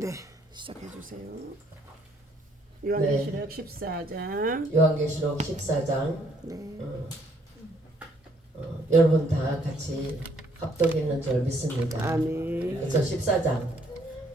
네, 시작해 주세요. 요한계시록 14장. 요한계시록 14장. 네. 여러분 다 같이 합독했는 줄 믿습니다. 아멘. 그래서 14장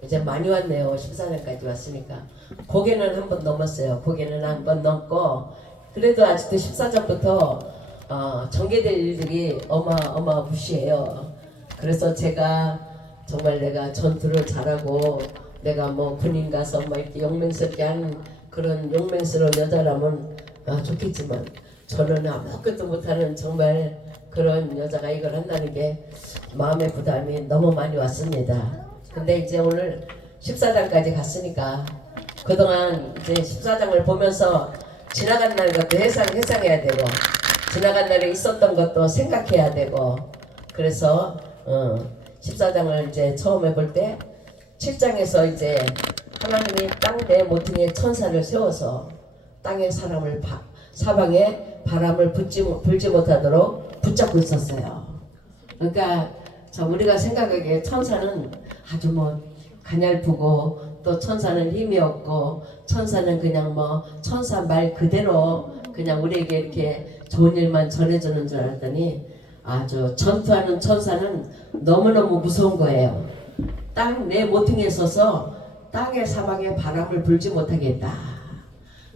이제 많이 왔네요. 14장까지 왔으니까 고개는 한 번 넘었어요. 고개는 한 번 넘고 그래도 아직도 14장부터 전개될 일들이 어마무시해요. 그래서 제가 정말 내가 전투를 잘하고 내가 뭐 군인 가서 뭐 이렇게 용맹스럽게 한 그런 용맹스러운 여자라면 좋겠지만 저는 아무것도 못하는 정말 그런 여자가 이걸 한다는 게 마음의 부담이 너무 많이 왔습니다. 근데 이제 오늘 14장까지 갔으니까 그동안 이제 14장을 보면서 지나간 날 것도 회상해야 되고 지나간 날에 있었던 것도 생각해야 되고 그래서 14장을 이제 처음 해볼 때 7장에서 이제 하나님이 땅 내 모퉁이에 천사를 세워서 땅의 사방에 바람을 불지 못하도록 붙잡고 있었어요. 그러니까 우리가 생각하기에 천사는 아주 뭐 가냘프고 또 천사는 힘이 없고 천사는 그냥 뭐 천사 말 그대로 그냥 우리에게 이렇게 좋은 일만 전해주는 줄 알았더니 아주 전투하는 천사는 너무너무 무서운 거예요. 땅 내 모퉁이에 서서 땅의 사방에 바람을 불지 못하게 했다.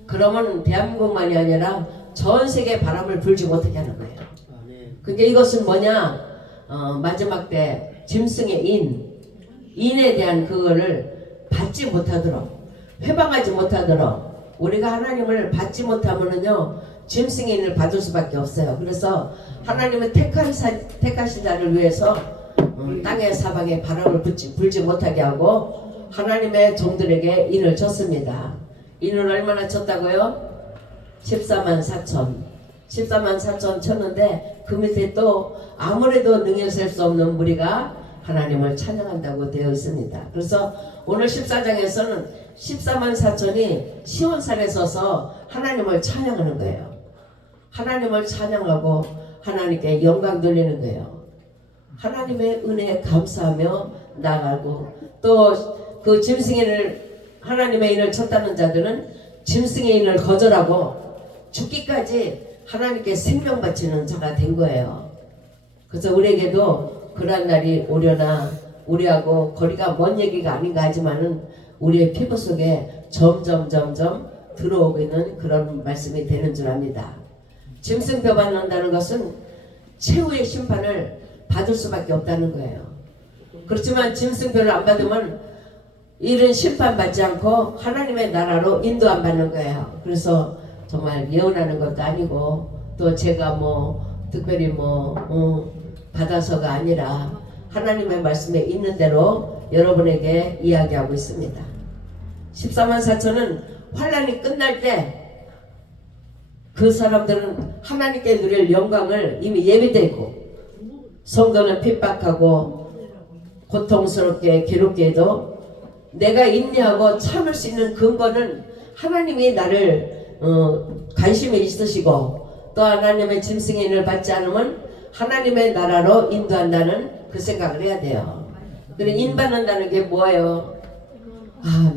그러면 대한민국만이 아니라 전 세계 바람을 불지 못하게 하는 거예요. 그러니까 이것은 뭐냐? 마지막 때 짐승의 인에 대한 그거를 받지 못하도록 회방하지 못하도록 우리가 하나님을 받지 못하면은요 짐승의 인을 받을 수밖에 없어요. 그래서 하나님은 택하신 자를 위해서 땅의 사방에 바람을 불지 못하게 하고 하나님의 종들에게 인을 쳤습니다. 인을 얼마나 쳤다고요? 14만 4천 쳤는데 그 밑에 또 아무래도 능히 셀 수 없는 무리가 하나님을 찬양한다고 되어 있습니다. 그래서 오늘 14장에서는 14만 4천이 시온산에 서서 하나님을 찬양하는 거예요. 하나님을 찬양하고 하나님께 영광 돌리는 거예요. 하나님의 은혜에 감사하며 나가고 또 그 짐승의 하나님의 인을 쳤다는 자들은 짐승의 인을 거절하고 죽기까지 하나님께 생명 바치는 자가 된 거예요. 그래서 우리에게도 그러한 날이 오려나 우리하고 거리가 먼 얘기가 아닌가 하지만은 우리의 피부 속에 점점 들어오고 있는 그런 말씀이 되는 줄 압니다. 짐승표 받는다는 것은 최후의 심판을 받을 수밖에 없다는 거예요. 그렇지만 짐승표를 안 받으면 이런 심판받지 않고 하나님의 나라로 인도 안 받는 거예요. 그래서 정말 예언하는 것도 아니고 또 제가 뭐 특별히 받아서가 아니라 하나님의 말씀에 있는 대로 여러분에게 이야기하고 있습니다. 14만 4천은 환란이 끝날 때 그 사람들은 하나님께 누릴 영광을 이미 예비되어 있고 성도는 핍박하고 고통스럽게 괴롭게 해도 내가 인내하고 참을 수 있는 근거는 하나님이 나를 관심이 있으시고 또 하나님의 짐승의 인을 받지 않으면 하나님의 나라로 인도한다는 그 생각을 해야 돼요. 그래 인받는다는 게 뭐예요?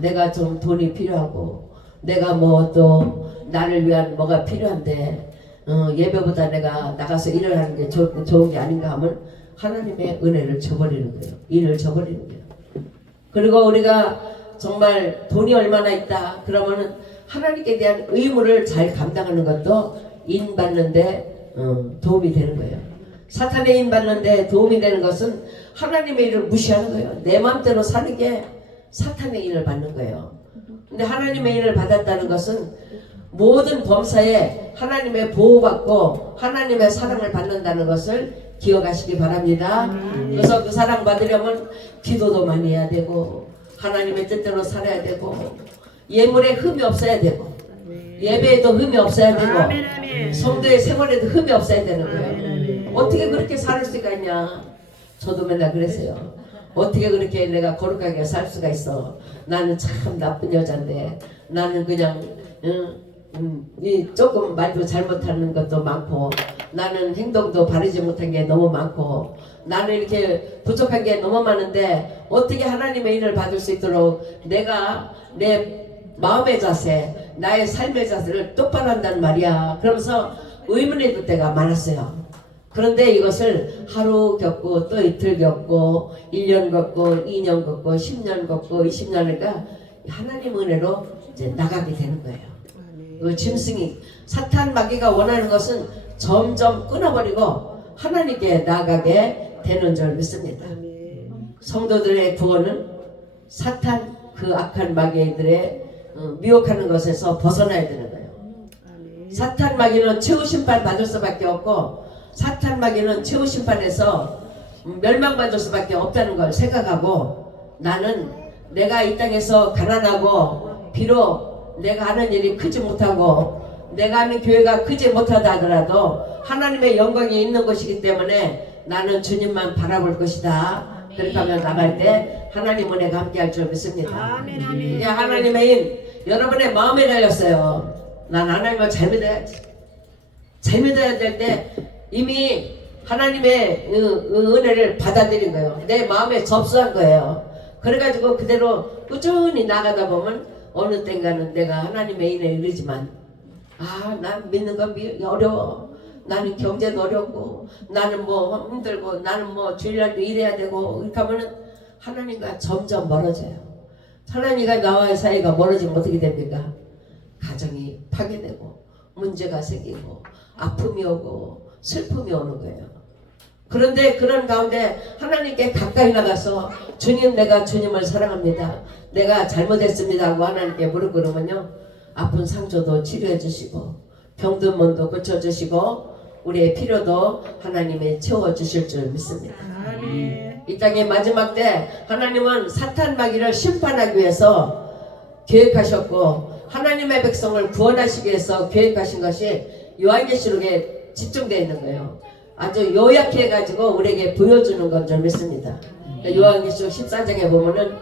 내가 좀 돈이 필요하고 내가 뭐 또 나를 위한 뭐가 필요한데 예배보다 내가 나가서 일을 하는 게 좋은 게 아닌가 하면 하나님의 은혜를 저버리는 거예요. 인을 저버리는 거예요. 그리고 우리가 정말 돈이 얼마나 있다 그러면은 하나님께 대한 의무를 잘 감당하는 것도 인 받는데 도움이 되는 거예요. 사탄의 인 받는데 도움이 되는 것은 하나님의 일을 무시하는 거예요. 내 마음대로 사는 게 사탄의 인을 받는 거예요. 근데 하나님의 인을 받았다는 것은 모든 범사에 하나님의 보호받고 하나님의 사랑을 받는다는 것을 기억하시기 바랍니다. 그래서 그 사랑 받으려면 기도도 많이 해야 되고 하나님의 뜻대로 살아야 되고 예물에 흠이 없어야 되고 예배에도 흠이 없어야 되고 성도의 생활에도 흠이 없어야 되는 거예요. 어떻게 그렇게 살 수가 있냐? 저도 맨날 그랬어요. 어떻게 그렇게 내가 거룩하게 살 수가 있어? 나는 참 나쁜 여잔데 나는 그냥 조금 말도 잘못하는 것도 많고 나는 행동도 바르지 못한 게 너무 많고 나는 이렇게 부족한 게 너무 많은데 어떻게 하나님의 인을 받을 수 있도록 내가 내 마음의 자세, 나의 삶의 자세를 똑바로 한단 말이야. 그러면서 의문이 들 때가 많았어요. 그런데 이것을 하루 겪고 또 이틀 겪고 1년 겪고 2년 겪고 10년 겪고 20년이니까 하나님 은혜로 이제 나가게 되는 거예요. 그 짐승이 사탄 마귀가 원하는 것은 점점 끊어버리고 하나님께 나가게 되는 줄 믿습니다. 성도들의 구원은 사탄 그 악한 마귀들의 미혹하는 것에서 벗어나야 되는 거예요. 사탄 마귀는 최후 심판 받을 수밖에 없고 사탄 마귀는 최후 심판에서 멸망받을 수밖에 없다는 걸 생각하고 나는 내가 이 땅에서 가난하고 비록 내가 하는 일이 크지 못하고 내가 하는 교회가 크지 못하다 하더라도 하나님의 영광이 있는 것이기 때문에 나는 주님만 바라볼 것이다. 그렇게 하면 나갈 때 하나님 은혜가 함께할 줄 믿습니다. 이게 하나님의 인 여러분의 마음에 달렸어요. 난 하나님을 잘 믿어야지. 잘 믿어야 될 때 이미 하나님의 은혜를 받아들인 거예요. 내 마음에 접수한 거예요. 그래가지고 그대로 꾸준히 나가다 보면 어느 땐가는 내가 하나님의 인에 이르지만 난 믿는 건 어려워. 나는 경제도 어렵고 나는 뭐 힘들고 나는 뭐 주일날도 일해야 되고 이렇게 하면은 하나님과 점점 멀어져요. 하나님과 나와의 사이가 멀어지면 어떻게 됩니까? 가정이 파괴되고 문제가 생기고 아픔이 오고 슬픔이 오는 거예요. 그런데 그런 가운데 하나님께 가까이 나가서 주님 내가 주님을 사랑합니다. 내가 잘못했습니다 하고 하나님께 무릎 꿇으면요. 아픈 상처도 치료해 주시고 병든 몸도 고쳐주시고 우리의 필요도 하나님이 채워주실 줄 믿습니다. 이 땅의 마지막 때 하나님은 사탄 마귀를 심판하기 위해서 계획하셨고 하나님의 백성을 구원하시기 위해서 계획하신 것이 요한계시록에 집중되어 있는 거예요. 아주 요약해 가지고 우리에게 보여주는 건 줄 믿습니다. 요한계시록 14장에 보면은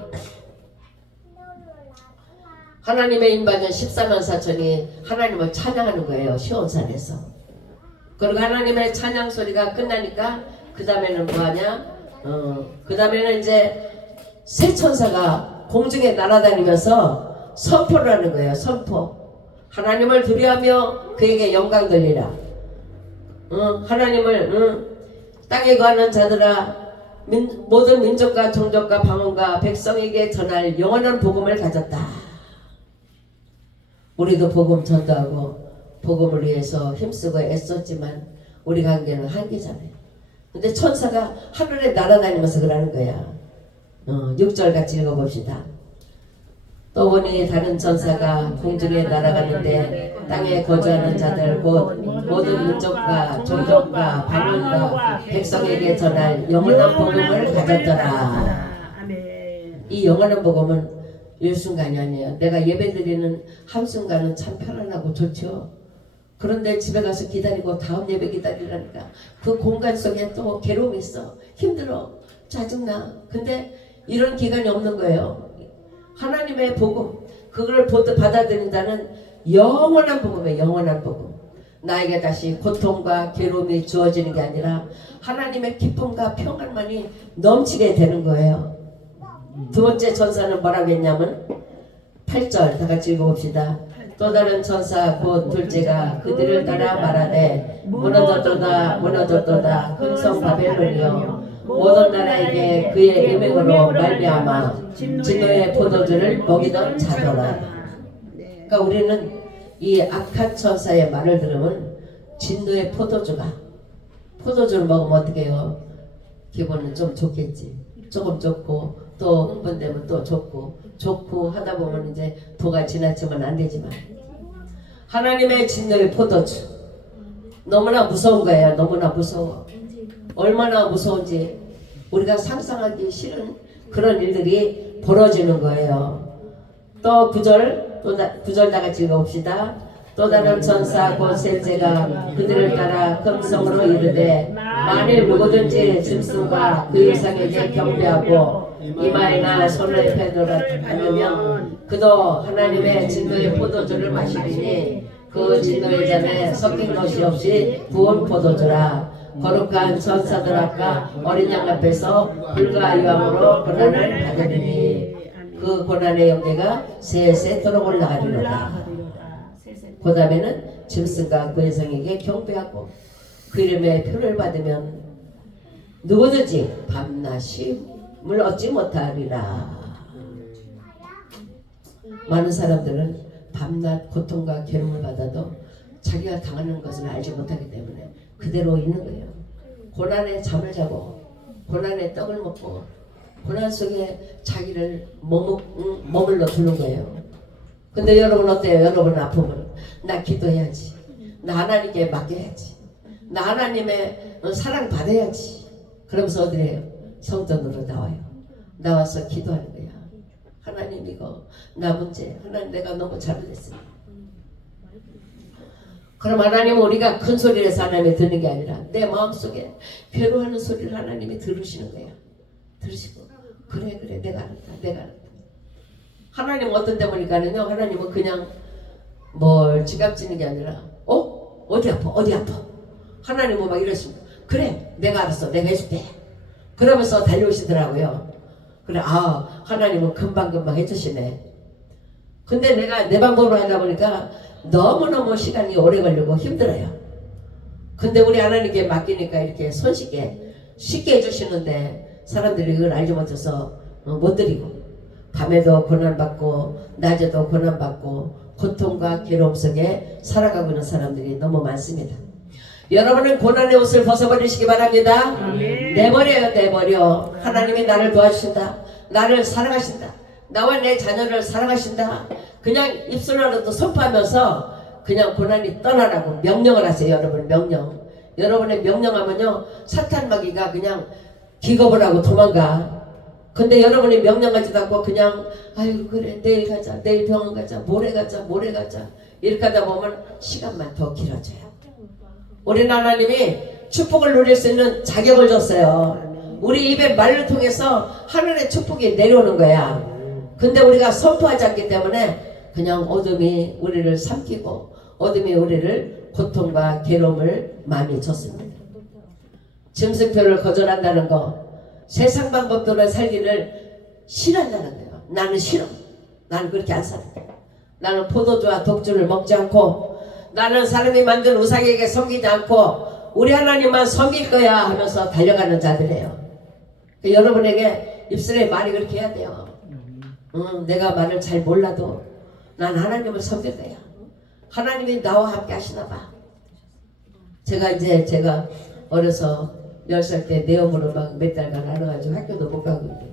하나님의 인바전 14만 4천이 하나님을 찬양하는 거예요. 시온산에서. 그리고 하나님의 찬양 소리가 끝나니까 그 다음에는 뭐하냐? 그 다음에는 이제 새 천사가 공중에 날아다니면서 선포를 하는 거예요. 선포. 하나님을 두려워하며 그에게 영광 돌리라. 하나님을 땅에 거하는 자들아 모든 민족과 종족과 방언과 백성에게 전할 영원한 복음을 가졌다. 우리도 복음 전도하고 복음을 위해서 힘쓰고 애썼지만 우리 관계는 한계잖아요. 근데 천사가 하늘에 날아다니면서 그러는 거야. 6절 같이 읽어봅시다. 또 보니 다른 천사가 공중에 날아가는데 땅에 거주하는 자들 곧 모든 민족과 종족과 방언과 백성에게 전할 영원한 복음을 가졌더라. 이 영원한 복음은 일순간이 아니에요. 내가 예배드리는 한순간은 참 편안하고 좋죠. 그런데 집에 가서 기다리고 다음 예배 기다리라니까 그 공간 속에 또 괴로움이 있어. 힘들어. 짜증나. 근데 이런 기간이 없는 거예요. 하나님의 복음, 그걸 받아들인다는 영원한 복음이에요. 영원한 복음. 나에게 다시 고통과 괴로움이 주어지는 게 아니라 하나님의 기쁨과 평안만이 넘치게 되는 거예요. 두 번째 천사는 뭐라고 했냐면 8절 다 같이 읽어봅시다. 또 다른 천사 곧 둘째가 그들을 따라 말하되 무너졌도다 무너졌도다 큰 성 바벨론이여 모든 나라에게 그의 음행으로 말미암아 진노의 포도주를 먹이던 자더라. 그러니까 우리는 이 악한 천사의 말을 들으면 진노의 포도주를 먹으면 어떻게 해요? 기분은 좀 좋겠지. 조금 좋고 또 흥분되면 또 좋고 하다 보면 이제 도가 지나치면 안 되지만 하나님의 진노의 포도주 너무나 무서운 거예요. 너무나 무서워. 얼마나 무서운지 우리가 상상하기 싫은 그런 일들이 벌어지는 거예요. 또 9절 다 같이 읽어봅시다. 또 다른 천사 곧 셋째가 그들을 따라 금성으로 이르되 만일 누구든지 짐승과 그 이상에게 경배하고 이마에나 손에 패도록 하면 그도 하나님의 진노의 포도주를 마시리니 그 진노의 잔에 섞인 것이 없이 부은 포도주라. 거룩한 천사들 앞과 어린 양 앞에서 불과 유황으로 고난을 받으리니 그 고난의 영계가 세세토록 올라가리로다. 그 다음에는 짐승과 그 여성에게 경배하고 그 이름의 표를 받으면 누구든지 밤낮임을 얻지 못하리라. 많은 사람들은 밤낮 고통과 괴로움을 받아도 자기가 당하는 것을 알지 못하기 때문에 그대로 있는 거예요. 고난에 잠을 자고 고난에 떡을 먹고 고난 속에 자기를 머물러 두는 거예요. 근데 여러분 어때요? 여러분 아프면 나 기도해야지, 나 하나님께 맡겨야지, 나 하나님의 사랑 받아야지. 그러면서 어디 해요? 성전으로 나와요. 나와서 기도하는 거야. 하나님 이거 나 문제, 하나님 내가 너무 잘못했어요. 그럼 하나님은 우리가 큰 소리를 해서 하나님이 듣는 게 아니라 내 마음속에 괴로워하는 소리를 하나님이 들으시는 거야. 들으시고 그래 내가 알았다. 하나님은 어떤 때 보니까는요, 하나님은 그냥 뭘 지갑지는 게 아니라 어디 아파 하나님은 막 이러십니다. 그래 내가 알았어, 내가 해줄게. 그러면서 달려오시더라고요. 그래 하나님은 금방 해주시네. 근데 내가 내 방법으로 하다 보니까 너무너무 시간이 오래 걸리고 힘들어요. 근데 우리 하나님께 맡기니까 이렇게 손쉽게 쉽게 해주시는데 사람들이 이걸 알지 못해서 못 드리고 밤에도 고난받고 낮에도 고난받고 고통과 괴로움 속에 살아가고 있는 사람들이 너무 많습니다. 여러분은 고난의 옷을 벗어버리시기 바랍니다. 내버려요, 내버려. 하나님이 나를 도와주신다, 나를 사랑하신다, 나와 내 자녀를 사랑하신다. 그냥 입술로라도 선포하면서 그냥 고난이 떠나라고 명령을 하세요. 여러분 명령. 여러분의 명령하면요, 사탄 마귀가 그냥 기겁을 하고 도망가. 근데 여러분이 명령하지도 않고 그냥 아유 그래 내일 가자, 내일 병원 가자, 모레 가자 이렇게 하다 보면 시간만 더 길어져요. 우리 하나님이 축복을 누릴 수 있는 자격을 줬어요. 우리 입의 말을 통해서 하늘의 축복이 내려오는 거야. 근데 우리가 선포하지 않기 때문에 그냥 어둠이 우리를 삼키고 어둠이 우리를 고통과 괴로움을 많이 줬습니다. 짐승표를 거절한다는 거, 세상 방법대로 살기를 싫어한다는 거예요. 나는 싫어. 나는 그렇게 안 살아. 나는 포도주와 독주를 먹지 않고, 나는 사람이 만든 우상에게 섬기지 않고 우리 하나님만 섬길 거야 하면서 달려가는 자들이에요. 여러분에게 입술에 말이 그렇게 해야 돼요. 내가 말을 잘 몰라도 난 하나님을 섬길 거야. 하나님이 나와 함께 하시나 봐. 제가 어려서 10살 때 내염으로 막 몇 달간 알아가지고 학교도 못 가고 있는데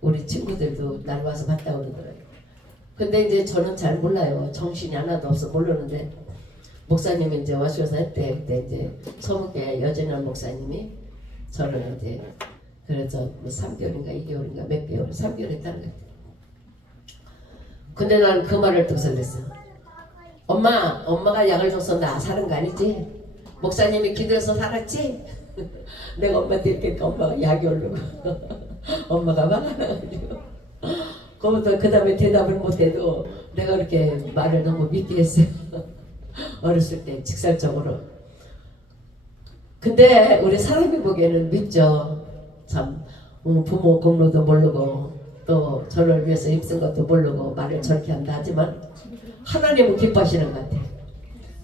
우리 친구들도 날 와서 봤다 그러더라고요. 근데 이제 저는 잘 몰라요. 정신이 하나도 없어 모르는데 목사님이 이제 와주셔서 했대. 그때 이제 서목계 여진환 목사님이 저를 이제 그래서 뭐 3개월인가 2개월인가 몇 개월 3개월 했다는 거예요. 근데 난 그 말을 듣고서 그랬어. 엄마가 약을 줘서 나 사는 거 아니지? 목사님이 기도해서 살았지? 내가 엄마한테 이렇게 엄마가 약이 오르고 엄마가 화가 나가지고 그 다음에 대답을 못해도 내가 그렇게 말을 너무 믿게 했어요. 어렸을 때 직설적으로. 근데 우리 사람이 보기에는 믿죠. 참 부모 공로도 모르고 또 저를 위해서 힘쓴 것도 모르고 말을 저렇게 한다 하지만 하나님은 기뻐하시는 것 같아요.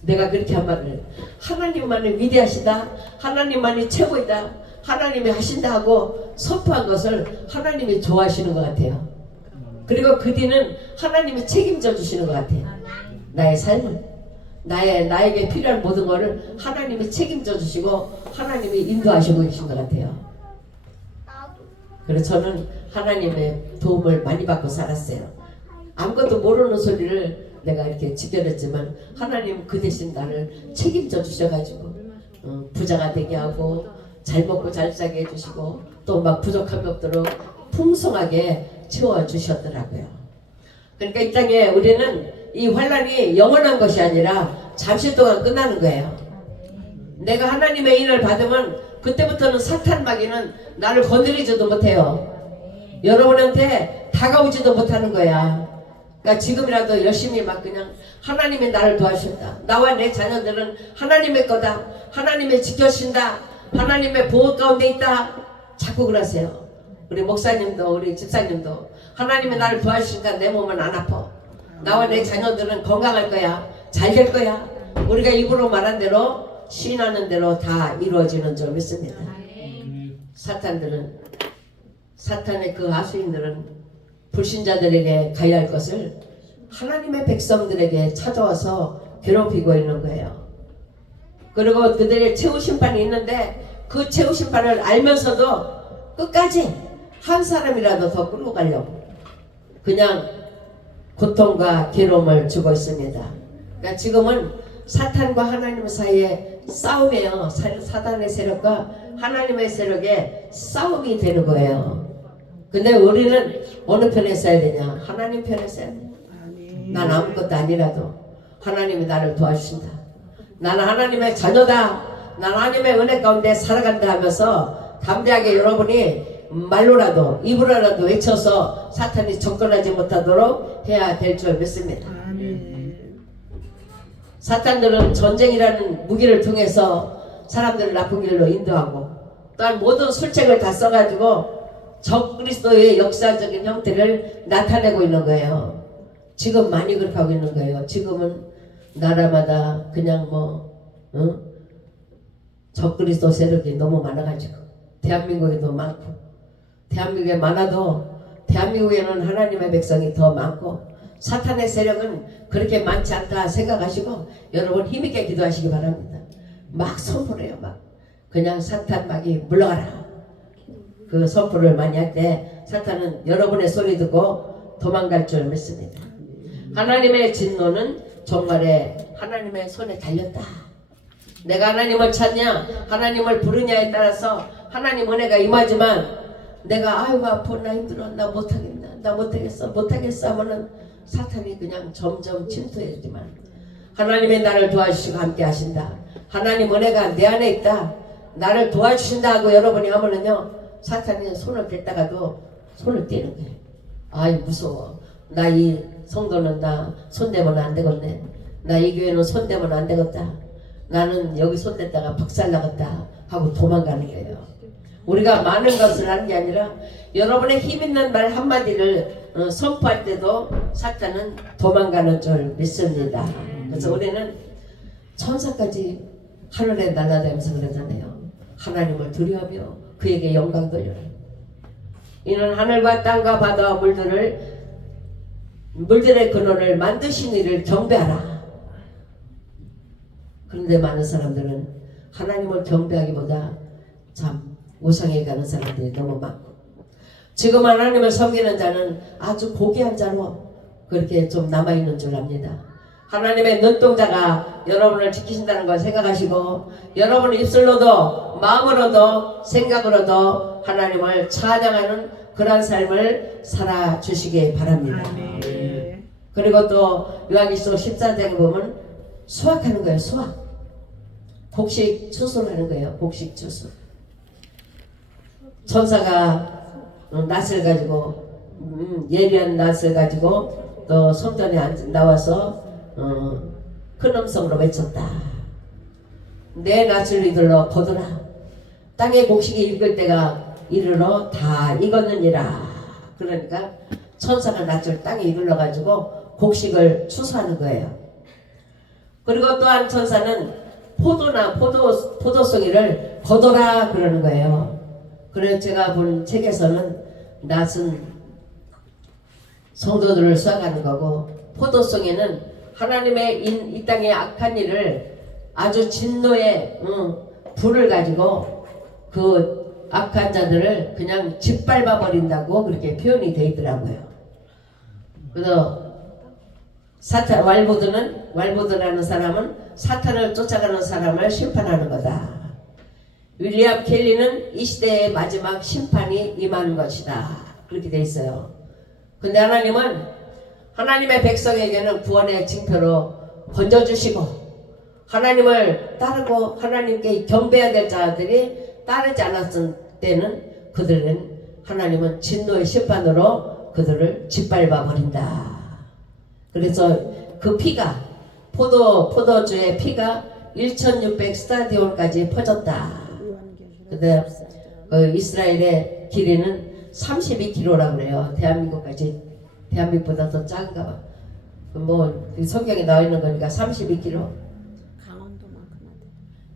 내가 그렇게 한 말을 하나님만이 위대하시다, 하나님만이 최고이다, 하나님이 하신다 하고 선포한 것을 하나님이 좋아하시는 것 같아요. 그리고 그 뒤는 하나님이 책임져 주시는 것 같아요. 나의 삶을, 나에게 필요한 모든 것을 하나님이 책임져 주시고 하나님이 인도하시고 계신 것 같아요. 그래서 저는 하나님의 도움을 많이 받고 살았어요. 아무것도 모르는 소리를 내가 이렇게 지켜냈지만 하나님 그 대신 나를 책임져 주셔가지고 부자가 되게 하고 잘 먹고 잘 싸게 해주시고 또 막 부족함이 없도록 풍성하게 채워주셨더라고요. 그러니까 이 땅에 우리는 이 환난이 영원한 것이 아니라 잠시 동안 끝나는 거예요. 내가 하나님의 인을 받으면 그때부터는 사탄 마귀는 나를 건드리지도 못해요. 여러분한테 다가오지도 못하는 거야. 그러니까 지금이라도 열심히 막 그냥 하나님이 나를 도와주신다, 나와 내 자녀들은 하나님의 거다, 하나님이 지켜주신다, 하나님의 보호 가운데 있다. 자꾸 그러세요. 우리 목사님도 우리 집사님도 하나님이 나를 도와주시니까 내 몸은 안 아파. 나와 내 자녀들은 건강할 거야. 잘 될 거야. 우리가 입으로 말한 대로 시인하는 대로 다 이루어지는 줄 믿습니다. 사탄의 그 하수인들은 불신자들에게 가야 할 것을 하나님의 백성들에게 찾아와서 괴롭히고 있는 거예요. 그리고 그들의 최후 심판이 있는데 그 최후 심판을 알면서도 끝까지 한 사람이라도 더 끌고 가려고 그냥 고통과 괴로움을 주고 있습니다. 그러니까 지금은 사탄과 하나님 사이에 싸움이에요. 사단의 세력과 하나님의 세력의 싸움이 되는 거예요. 근데 우리는 어느 편에 서야 되냐? 하나님 편에 서야 돼. 난 아무것도 아니라도 하나님이 나를 도와주신다. 나는 하나님의 자녀다. 나는 하나님의 은혜 가운데 살아간다 하면서 담대하게 여러분이 말로라도 입으로라도 외쳐서 사탄이 접근하지 못하도록 해야 될 줄 믿습니다. 사탄들은 전쟁이라는 무기를 통해서 사람들을 나쁜 길로 인도하고 또한 모든 술책을 다 써가지고 적그리스도의 역사적인 형태를 나타내고 있는 거예요. 지금 많이 그렇게 하고 있는 거예요. 지금은 나라마다 그냥 적그리스도 세력이 너무 많아가지고 대한민국에도 많고 대한민국에 많아도 대한민국에는 하나님의 백성이 더 많고 사탄의 세력은 그렇게 많지 않다 생각하시고 여러분 힘있게 기도하시기 바랍니다. 막 선포해요. 막 그냥 사탄 막이 물러가라. 그 선포를 많이 할 때 사탄은 여러분의 소리 듣고 도망갈 줄 믿습니다. 하나님의 진노는 정말에 하나님의 손에 달렸다. 내가 하나님을 찾냐 하나님을 부르냐에 따라서 하나님 은혜가 임하지만 내가 아이고 아파 나 힘들어 나 못하겠나 나 못하겠어 하면은 사탄이 그냥 점점 침투해주지만 하나님의 나를 도와주시고 함께 하신다. 하나님 은혜가 내 안에 있다. 나를 도와주신다 하고 여러분이 하면은요 사탄이 손을 댔다가도 손을 떼는 거예요. 아이 무서워. 나 이 성도는 나 손대면 안 되겠네. 나 이 교회는 손대면 안 되겠다. 나는 여기 손댔다가 박살나겠다 하고 도망가는 거예요. 우리가 많은 것을 하는 게 아니라 여러분의 힘있는 말 한마디를 선포할 때도 사탄은 도망가는 줄 믿습니다. 그래서 우리는 천사까지 하늘에 날아다니면서 그러잖아요. 하나님을 두려워하며 그에게 영광 돌려라. 이는 하늘과 땅과 바다와 물들의 근원을 만드신 이를 경배하라. 그런데 많은 사람들은 하나님을 경배하기보다 참 우상에 가는 사람들이 너무 많고 지금 하나님을 섬기는 자는 아주 고귀한 자로 그렇게 좀 남아있는 줄 압니다. 하나님의 눈동자가 여러분을 지키신다는 걸 생각하시고 여러분 입술로도 마음으로도 생각으로도 하나님을 찬양하는 그런 삶을 살아주시기 바랍니다. 그리고 또 요한계시록 14장에 보면 수확하는 거예요. 수확. 곡식 추수하는 거예요. 곡식 추수. 천사가 낫을 가지고 예리한 낫을 가지고 또 성전에 나와서 큰 음성으로 외쳤다. 내 낫을 이들러 거두라. 땅의 곡식이 익을 때가 이르러 다 익었느니라. 그러니까 천사가 낫을 땅에 이르러 가지고 곡식을 추수하는 거예요. 그리고 또한 천사는 포도나 포도송이를 거둬라 그러는 거예요. 그래서 제가 본 책에서는 낫은 성도들을 수확하는 거고 포도송이는 하나님의 이 땅의 악한 일을 아주 진노의 불을 가지고 그 악한 자들을 그냥 짓밟아 버린다고 그렇게 표현이 되어 있더라고요. 그래서 사탄 왈보드라는 사람은 사탄을 쫓아가는 사람을 심판하는 거다. 윌리엄 켈리는 이 시대의 마지막 심판이 임하는 것이다. 그렇게 돼 있어요. 근데 하나님은 하나님의 백성에게는 구원의 징표로 건져주시고 하나님을 따르고 하나님께 경배해야 될 자들이 따르지 않았을 때는 그들은 하나님은 진노의 심판으로 그들을 짓밟아 버린다. 그래서 그 피가 포도주의 피가 1600 스타디온까지 퍼졌다. 근데 그 이스라엘의 길이는 32km라고 그래요. 대한민국보다 더 작은가 봐. 뭐 성경에 나와 있는 거니까 32km. 강원도만큼 하대.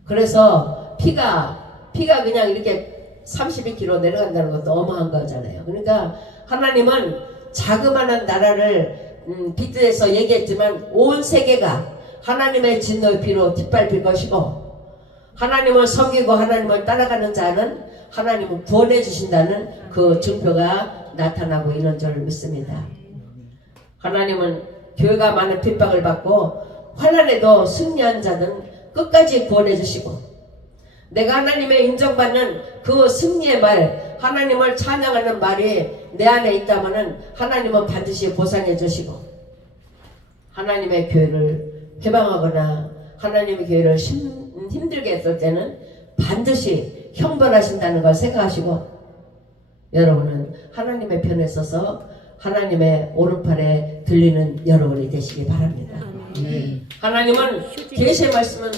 그래서 피가 그냥 이렇게 32km 내려간다는 것도 어마한 거잖아요. 그러니까 하나님은 자그마한 나라를 비트에서 얘기했지만 온 세계가 하나님의 진노의 뒷밟힐 것이고, 하나님을 섬기고 하나님을 따라가는 자는 하나님을 구원해 주신다는 그 증표가 나타나고 있는 줄 믿습니다. 하나님은 교회가 많은 핍박을 받고 환난에도 승리한 자는 끝까지 구원해 주시고, 내가 하나님의 인정받는 그 승리의 말, 하나님을 찬양하는 말이 내 안에 있다면은 하나님은 반드시 보상해 주시고, 하나님의 교회를 해방하거나 하나님의 교회를 힘들게 했을 때는 반드시 형벌하신다는 걸 생각하시고, 여러분은 하나님의 편에 서서 하나님의 오른팔에 들리는 여러분이 되시기 바랍니다. 하나님은 계시의 말씀은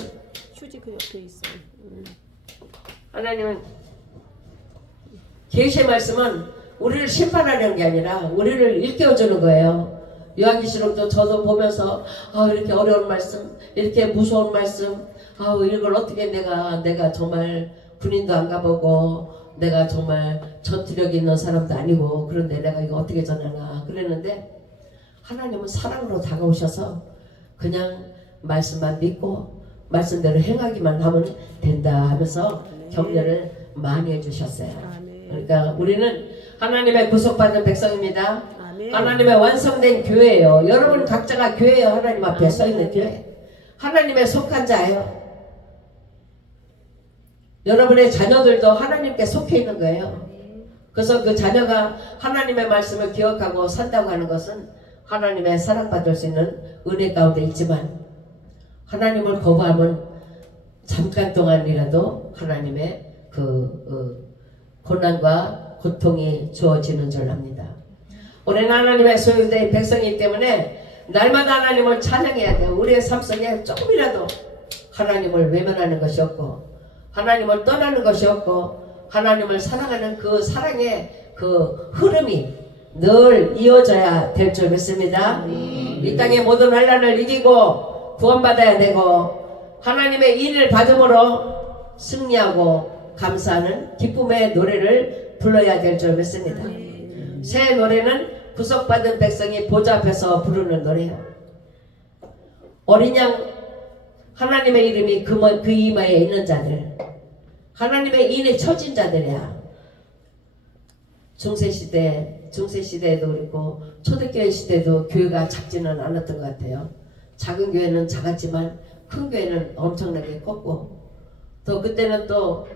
휴지 그 옆에 있어. 하나님은 계시의 말씀은 우리를 심판하려는 게 아니라 우리를 일깨워주는 거예요. 요한계시록도 저도 보면서 이렇게 어려운 말씀, 이렇게 무서운 말씀, 이걸 어떻게 내가 정말 군인도 안 가보고 내가 정말 전투력 있는 사람도 아니고 그런데 내가 이거 어떻게 전하나 그랬는데, 하나님은 사랑으로 다가오셔서 그냥 말씀만 믿고 말씀대로 행하기만 하면 된다 하면서 격려를 많이 해주셨어요. 그러니까 우리는 하나님의 구속받은 백성입니다. 하나님의 완성된 교회예요. 여러분 각자가 교회예요. 하나님 앞에 서 있는 교회, 하나님의 속한 자예요. 여러분의 자녀들도 하나님께 속해 있는 거예요. 그래서 그 자녀가 하나님의 말씀을 기억하고 산다고 하는 것은 하나님의 사랑받을 수 있는 은혜 가운데 있지만, 하나님을 거부하면 잠깐 동안이라도 하나님의 고난과 고통이 주어지는 줄 압니다. 우리는 하나님의 소유된 백성이기 때문에 날마다 하나님을 찬양해야 돼요. 우리의 삶 속에 조금이라도 하나님을 외면하는 것이 없고, 하나님을 떠나는 것이 없고, 하나님을 사랑하는 그 사랑의 그 흐름이 늘 이어져야 될 줄 믿습니다. 이 땅의 모든 환난을 이기고 구원받아야 되고, 하나님의 인을 받음으로 승리하고 감사하는 기쁨의 노래를 불러야 될 줄 믿습니다. 새 노래는 구속받은 백성이 보좌 앞에서 부르는 노래예요. 어린 양 하나님의 이름이 그 이마에 있는 자들, 하나님의 인에 처진 자들이야. 중세시대에도 그렇고 초대교회 시대도 교회가 작지는 않았던 것 같아요. 작은 교회는 작았지만 큰 교회는 엄청나게 컸고, 또 그때는 또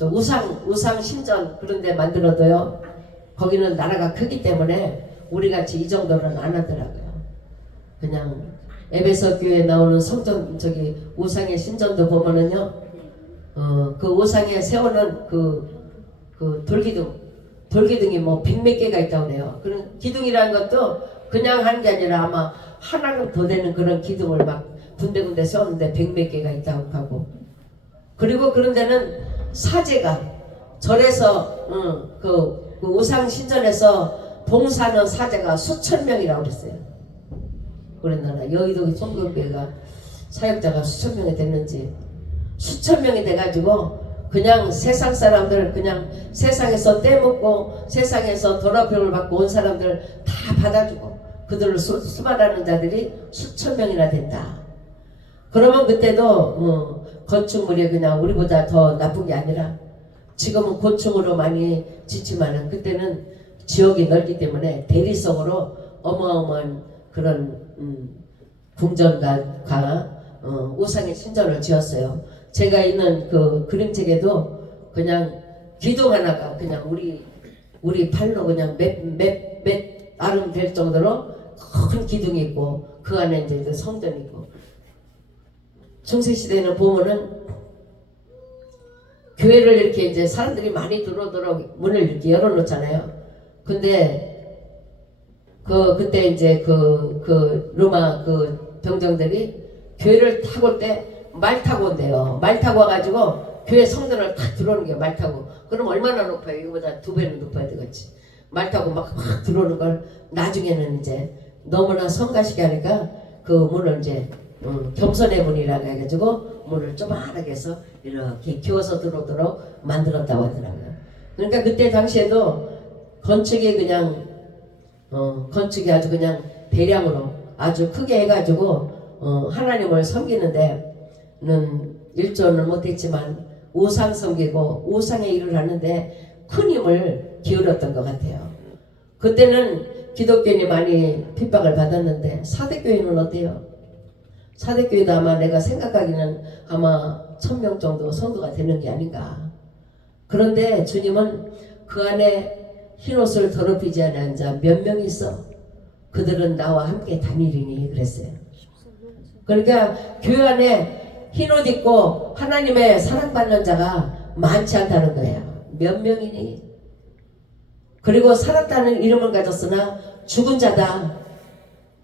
우상 신전 그런 데 만들어도요, 거기는 나라가 크기 때문에 우리같이 이 정도는 안 하더라고요. 그냥 에베소 교회에 나오는 성전 우상의 신전도 보면은요, 그 우상에 세우는 그 돌기둥이 뭐 100몇 개가 있다고 그래요. 그런 기둥이라는 것도 그냥 하는 게 아니라 아마 하나는 더 되는 그런 기둥을 막 군데군데 세우는데 100몇 개가 있다고 하고, 그리고 그런 데는 사제가 절에서 그 우상 신전에서 봉사하는 사제가 수천 명이라고 그랬어요. 우리나라 여의도 성금교회가 사역자가 수천 명이 됐는지, 수천 명이 돼가지고 그냥 세상 사람들, 그냥 세상에서 떼먹고 세상에서 더럽힘을 받고 온 사람들 다 받아주고 그들을 수발하는 자들이 수천 명이나 된다. 그러면 그때도 건축물이 그냥 우리보다 더 나쁜 게 아니라, 지금은 고층으로 많이 짓지만은 그때는 지역이 넓기 때문에 대리석으로 어마어마한 그런 궁전과 우상의 신전을 지었어요. 제가 있는 그 그림책에도 그냥 기둥 하나가 그냥 우리 팔로 그냥 몇 아름 될 정도로 큰 기둥이 있고, 그 안에 이제 성전이 있고. 중세시대에는 보면은 교회를 이렇게 이제 사람들이 많이 들어오도록 문을 이렇게 열어놓잖아요. 근데 그때 이제 그 로마 그 병정들이 교회를 타고 올 때 말 타고 온대요. 말 타고 와가지고 교회 성전을 탁 들어오는 게 말 타고. 그럼 얼마나 높아요? 이거보다 2배는 높아야 되겠지. 말 타고 막 들어오는 걸 나중에는 이제 너무나 성가시게 하니까 그 문을 이제 겸손의 문이라고 해가지고 문을 조그만하게 해서 이렇게 기어서 들어오도록 만들었다고 하더라고요. 그러니까 그때 당시에도 건축이 그냥 건축이 아주 그냥 대량으로 아주 크게 해가지고 하나님을 섬기는데는 일조는 못했지만 우상 섬기고 우상의 일을 하는데 큰 힘을 기울였던 것 같아요. 그때는 기독교인이 많이 핍박을 받았는데 사대교인은 어때요? 사대교회도 아마 내가 생각하기는 아마 1000명 정도 성도가 되는 게 아닌가. 그런데 주님은 그 안에 흰옷을 더럽히지 않은 자 몇 명이 있어. 그들은 나와 함께 다니리니 그랬어요. 그러니까 교회 안에 흰옷 입고 하나님의 사랑받는 자가 많지 않다는 거예요. 몇 명이니? 그리고 살았다는 이름을 가졌으나 죽은 자다.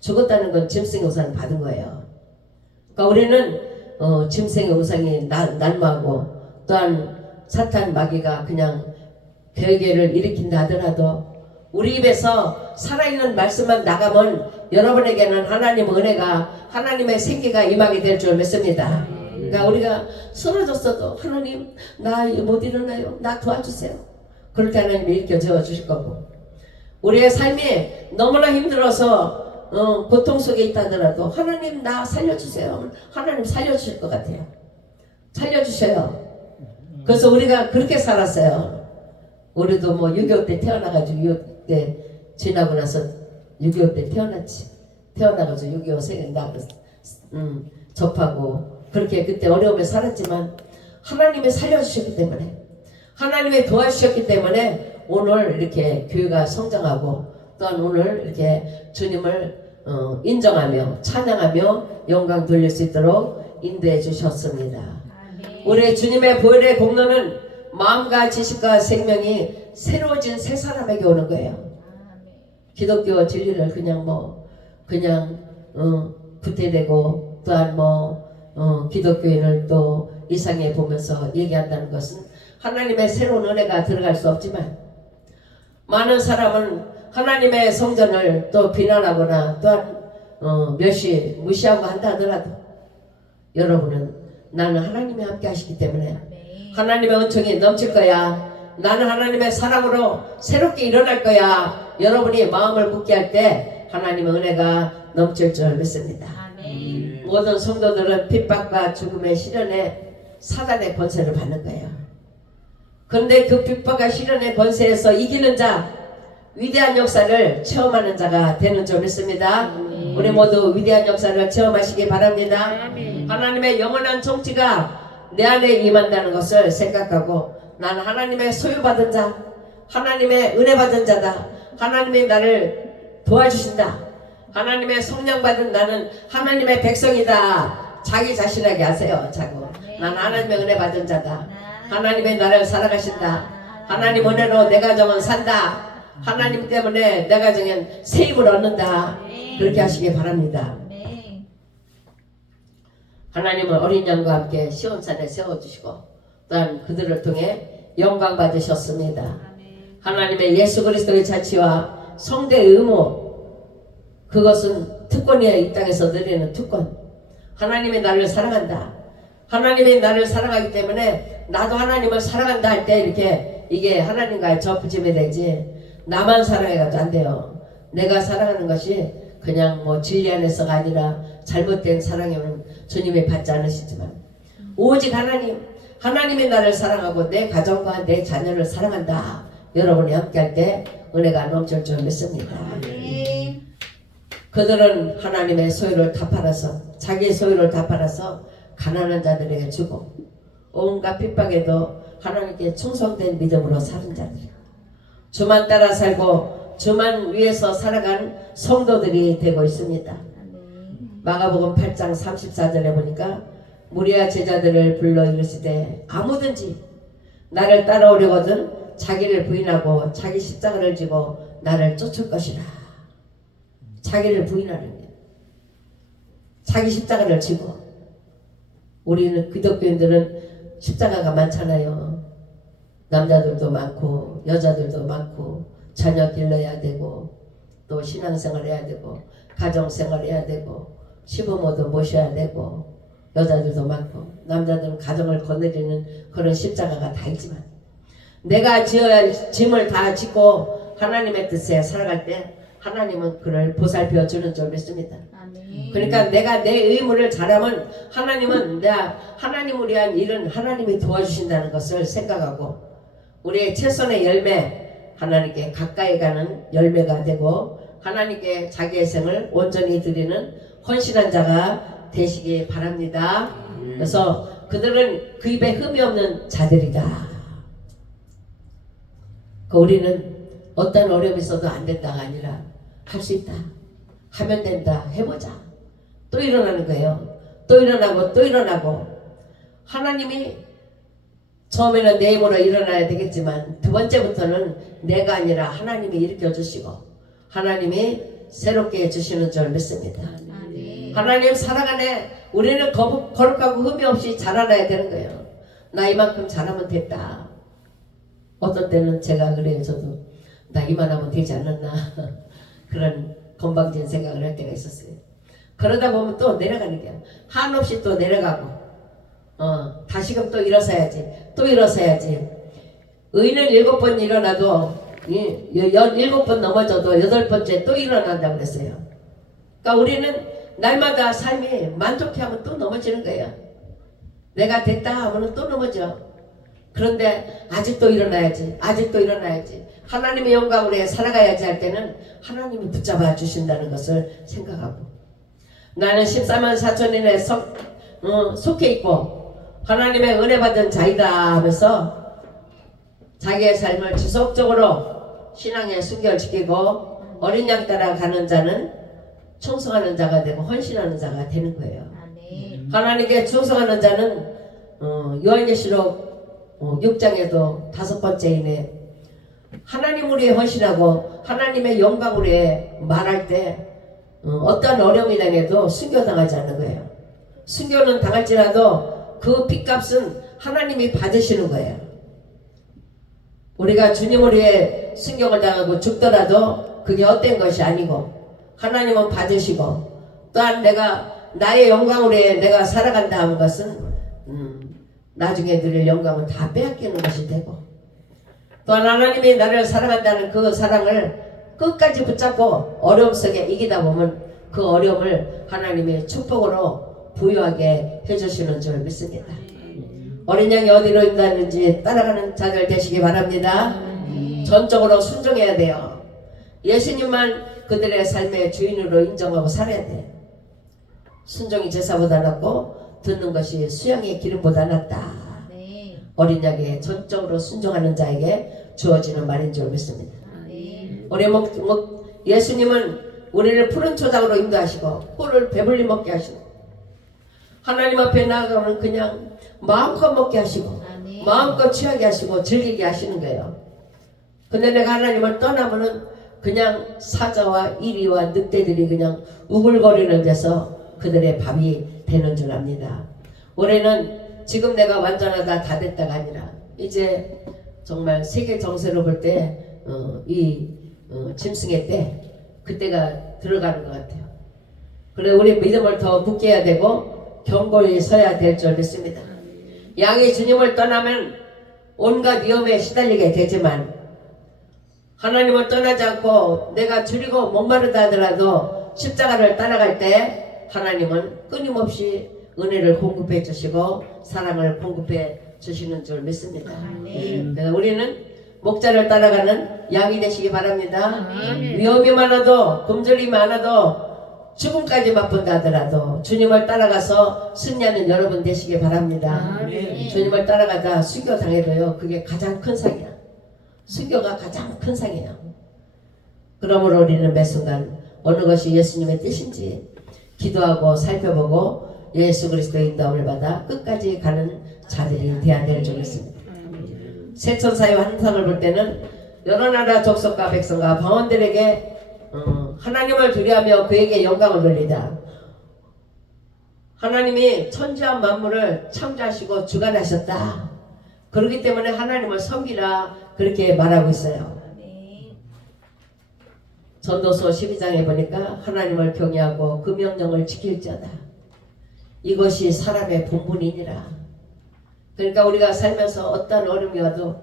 죽었다는 건 짐승의 우상을 받은 거예요. 그러니까 우리는 짐승의 우상이 난무하고 또한 사탄 마귀가 그냥 별개를 일으킨다 하더라도 우리 입에서 살아있는 말씀만 나가면 여러분에게는 하나님 은혜가 하나님의 생기가 임하게 될 줄 믿습니다. 그러니까 우리가 쓰러졌어도 하나님 나 못 일어나요. 나 도와주세요. 그럴 때 하나님이 일으켜 주실 거고 우리의 삶이 너무나 힘들어서 고통 속에 있다 하더라도 하나님 나 살려주세요. 하나님 살려주실 것 같아요. 살려주셔요. 그래서 우리가 그렇게 살았어요. 우리도 뭐 6.25 때 태어나가지고 6.25 때 지나고 나서 6.25 때 태어났지. 태어나가지고 6.25 생각 접하고 그렇게 그때 어려움에 살았지만 하나님이 살려주셨기 때문에 하나님이 도와주셨기 때문에 오늘 이렇게 교회가 성장하고 또한 오늘 이렇게 주님을 인정하며 찬양하며 영광 돌릴 수 있도록 인도해 주셨습니다. 우리 주님의 보혈의 공로는 마음과 지식과 생명이 새로워진 새 사람에게 오는 거예요. 기독교 진리를 그냥 구태되고 또한 기독교인을 또 이상해 보면서 얘기한다는 것은 하나님의 새로운 은혜가 들어갈 수 없지만 많은 사람은 하나님의 성전을 또 비난하거나 또한 멸시 무시하고 한다 하더라도 여러분은 나는 하나님이 함께 하시기 때문에 하나님의 은총이 넘칠 거야. 나는 하나님의 사랑으로 새롭게 일어날 거야. 여러분이 마음을 굳게 할 때 하나님의 은혜가 넘칠 줄 믿습니다. 모든 성도들은 핍박과 죽음의 시련에 사단의 권세를 받는 거예요. 그런데 그 핍박과 시련의 권세에서 이기는 자 위대한 역사를 체험하는 자가 되는 줄 믿습니다. 우리 모두 위대한 역사를 체험하시기 바랍니다. 하나님의 영원한 통치가 내 안에 임한다는 것을 생각하고 나는 하나님의 소유받은 자, 하나님의 은혜 받은 자다. 하나님이 나를 도와주신다. 하나님의 성령 받은 나는 하나님의 백성이다. 자기 자신에게 하세요. 자꾸 나는 하나님의 은혜 받은 자다. 하나님의 나를 사랑하신다. 하나님 은혜로 내 가정은 산다. 하나님 때문에 내 가정엔 새 힘을 얻는다. 그렇게 하시기 바랍니다. 하나님은 어린 양과 함께 시온산에 세워주시고 또한 그들을 통해 영광 받으셨습니다. 하나님의 예수 그리스도의 자치와 성대의 의무 그것은 특권이에요. 이 땅에서 누리는 특권. 하나님이 나를 사랑한다. 하나님이 나를 사랑하기 때문에 나도 하나님을 사랑한다 할 때 이렇게 이게 하나님과의 접붙임이 되지 나만 사랑해가지고 안 돼요. 내가 사랑하는 것이 그냥 진리 안에서가 아니라 잘못된 사랑이면 주님이 받지 않으시지만 오직 하나님이 나를 사랑하고 내 가정과 내 자녀를 사랑한다. 여러분이 함께 할 때 은혜가 넘칠 줄 믿습니다. 그들은 하나님의 소유를 다 팔아서 자기의 소유를 다 팔아서 가난한 자들에게 주고 온갖 핍박에도 하나님께 충성된 믿음으로 사는 자들 주만 따라 살고 주만 위해서 살아간 성도들이 되고 있습니다. 마가복음 8장 34절에 보니까 무리와 제자들을 불러 이르시되 아무든지 나를 따라오려거든 자기를 부인하고 자기 십자가를 지고 나를 쫓을 것이라. 자기를 부인하는 게 자기 십자가를 지고 우리는 기독교인들은 십자가가 많잖아요. 남자들도 많고 여자들도 많고 자녀 길러야 되고 또 신앙생활 해야 되고 가정생활 해야 되고 시부모도 모셔야 되고 여자들도 많고 남자들은 가정을 거느리는 그런 십자가가 다 있지만 내가 지어야 할 짐을 다 짓고 하나님의 뜻에 살아갈 때 하나님은 그를 보살펴 주는 줄 믿습니다. 아멘. 그러니까 내가 내 의무를 잘하면 하나님은 내가 하나님을 위한 일은 하나님이 도와주신다는 것을 생각하고 우리의 최선의 열매 하나님께 가까이 가는 열매가 되고 하나님께 자기의 생을 온전히 드리는 헌신한 자가 되시기 바랍니다. 그래서 그들은 그 입에 흠이 없는 자들이다. 우리는 어떤 어려움이 있어도 안 된다가 아니라 할 수 있다. 하면 된다. 해보자. 또 일어나는 거예요. 또 일어나고 또 일어나고 하나님이 처음에는 내 힘으로 일어나야 되겠지만 두 번째부터는 내가 아니라 하나님이 일으켜주시고 하나님이 새롭게 해주시는 줄 믿습니다. 아멘. 하나님 살아가네 우리는 거룩하고 흠이 없이 자라나야 되는 거예요. 나 이만큼 자라면 됐다. 어떤 때는 제가 그래요. 저도 나 이만하면 되지 않았나 그런 건방진 생각을 할 때가 있었어요. 그러다 보면 또 내려가는 거야. 한없이 또 내려가고 다시금 또 일어서야지 또 일어서야지. 의인은 7번 일어나도 17번 넘어져도 8번째 또 일어난다고 그랬어요. 그러니까 우리는 날마다 삶이 만족해 하면 또 넘어지는 거예요. 내가 됐다 하면 또 넘어져. 그런데 아직도 일어나야지 아직도 일어나야지 하나님의 영광으로 해 살아가야지 할 때는 하나님이 붙잡아 주신다는 것을 생각하고 나는 14만 4천인에 속해 있고 하나님의 은혜 받은 자이다 하면서 자기의 삶을 지속적으로 신앙에 순결지키고 어린 양 따라 가는 자는 충성하는 자가 되고 헌신하는 자가 되는 거예요. 아멘. 하나님께 충성하는 자는 요한계시록 6장에도 5번째이네. 하나님을 위해 헌신하고 하나님의 영광을 위해 말할 때 어떤 어려움이 당해도 순교당하지 않는 거예요. 순교는 당할지라도 그 핏값은 하나님이 받으시는 거예요. 우리가 주님을 위해 순교를 당하고 죽더라도 그게 헛된 것이 아니고 하나님은 받으시고 또한 내가 나의 영광을 위해 내가 살아간다 하는 것은 나중에 누릴 영광은 다 빼앗기는 것이 되고 또한 하나님이 나를 사랑한다는 그 사랑을 끝까지 붙잡고 어려움 속에 이기다 보면 그 어려움을 하나님이 축복으로 부유하게 해주시는 줄 믿습니다. 어린 양이 어디로 인도하는지 따라가는 자들 되시기 바랍니다. 전적으로 순종해야 돼요. 예수님만 그들의 삶의 주인으로 인정하고 살아야 돼요. 순종이 제사보다 낫고 듣는 것이 수양의 기름보다 낫다. 네. 어린 양에 전적으로 순종하는 자에게 주어지는 말인 줄 믿습니다. 네. 우리 예수님은 우리를 푸른 초장으로 인도하시고 꿀을 배불리 먹게 하시고 하나님 앞에 나아가면 그냥 마음껏 먹게 하시고 아멘. 마음껏 취하게 하시고 즐기게 하시는 거예요. 근데 내가 하나님을 떠나면은 그냥 사자와 이리와 늑대들이 그냥 우글거리는 데서 그들의 밥이 되는 줄 압니다. 올해는 지금 내가 완전하다 다 됐다가 아니라 이제 정말 세계 정세로 볼 때 짐승의 때 그때가 들어가는 것 같아요. 그래 우리 믿음을 더 굳게 해야 되고 견고히 서야 될 줄 믿습니다. 양이 주님을 떠나면 온갖 위험에 시달리게 되지만 하나님을 떠나지 않고 내가 줄이고 목마르다 하더라도 십자가를 따라갈 때 하나님은 끊임없이 은혜를 공급해 주시고 사랑을 공급해 주시는 줄 믿습니다. 그래서 우리는 목자를 따라가는 양이 되시기 바랍니다. 위험이 많아도 굶주림이 많아도 죽음까지 맛본다 하더라도 주님을 따라가서 승리하는 여러분 되시기 바랍니다. 주님을 따라가다 순교 당해도요 그게 가장 큰 상이야. 순교가 가장 큰 상이야. 그러므로 우리는 매 순간 어느 것이 예수님의 뜻인지 기도하고 살펴보고 예수 그리스도의 인도함을 받아 끝까지 가는 자들이 되어야 될 줄 믿습니다. 세천사의 환상을 볼 때는 여러 나라 족속과 백성과 방언들에게 하나님을 두려하며 그에게 영광을 돌리다. 하나님이 천지와 만물을 창조하시고 주관하셨다. 그렇기 때문에 하나님을 섬기라 그렇게 말하고 있어요. 아멘. 전도서 12장에 보니까 하나님을 경외하고 그 명령을 지킬자다. 이것이 사람의 본분이니라. 그러니까 우리가 살면서 어떤 어려움이 와도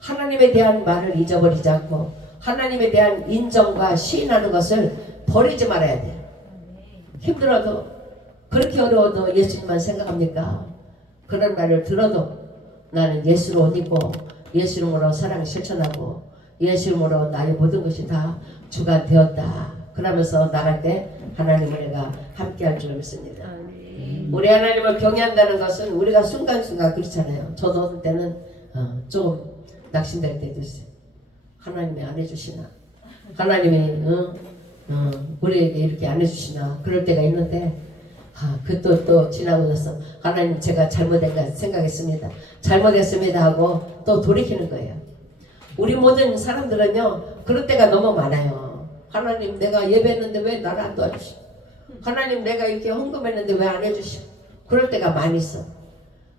하나님에 대한 말을 잊어버리지 않고 하나님에 대한 인정과 시인하는 것을 버리지 말아야 돼요. 힘들어도 그렇게 어려워도 예수님만 생각합니까? 그런 말을 들어도 나는 예수로 옷 입고 예수 이름으로 사랑 실천하고 예수 이름으로 나의 모든 것이 다 주가 되었다. 그러면서 나갈 때 하나님을 내가 함께할 줄 믿습니다. 우리 하나님을 경외한다는 것은 우리가 순간순간 그렇잖아요. 저도 어떤 때는 조금 낙심될 때도 있어요. 하나님이 안 해주시나? 하나님이 우리에게 이렇게 안 해주시나? 그럴 때가 있는데 또 지나고 나서 하나님 제가 잘못했가 생각했습니다. 잘못했습니다 하고 또 돌이키는 거예요. 우리 모든 사람들은요 그럴 때가 너무 많아요. 하나님 내가 예배했는데 왜 나를 안 도와주시고 하나님 내가 이렇게 헌금했는데 왜 안 해주시고 그럴 때가 많이 있어.